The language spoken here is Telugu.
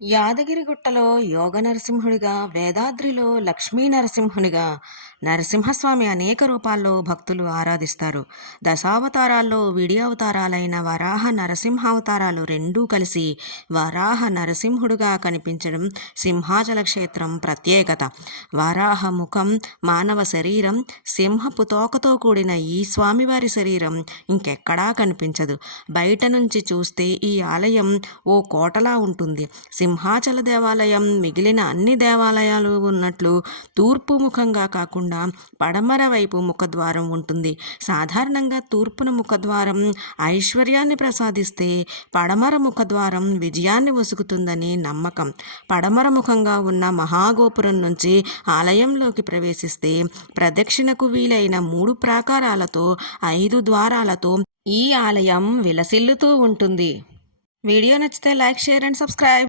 యాదగిరిగుట్టలో యోగ నరసింహుడిగా, వేదాద్రిలో లక్ష్మీ నరసింహునిగా నరసింహస్వామి అనేక రూపాల్లో భక్తులు ఆరాధిస్తారు. దశావతారాల్లో విడి అవతారాలైన వరాహ నరసింహావతారాలు రెండూ కలిసి వరాహ నరసింహుడుగా కనిపించడం సింహాచల క్షేత్రం ప్రత్యేకత. వరాహ ముఖం, మానవ శరీరం, సింహపు తోకతో కూడిన ఈ స్వామివారి శరీరం ఇంకెక్కడా కనిపించదు. బయట నుంచి చూస్తే ఈ ఆలయం ఓ కోటలా ఉంటుంది. సింహాచల దేవాలయం మిగిలిన అన్ని దేవాలయాలు ఉన్నట్లు తూర్పు ముఖంగా కాకుండా పడమర వైపు ముఖద్వారం ఉంటుంది. సాధారణంగా తూర్పున ముఖద్వారం ఐశ్వర్యాన్ని ప్రసాదిస్తే పడమర ముఖద్వారం విజయాన్ని వసుకుతుందని నమ్మకం. పడమర ముఖంగా ఉన్న మహాగోపురం నుంచి ఆలయంలోకి ప్రవేశిస్తే ప్రదక్షిణకు వీలైన 3 ప్రాకారాలతో 5 ద్వారాలతో ఈ ఆలయం విలసిల్లుతూ ఉంటుంది. వీడియో నచ్చితే లైక్, షేర్ అండ్ సబ్స్క్రైబ్.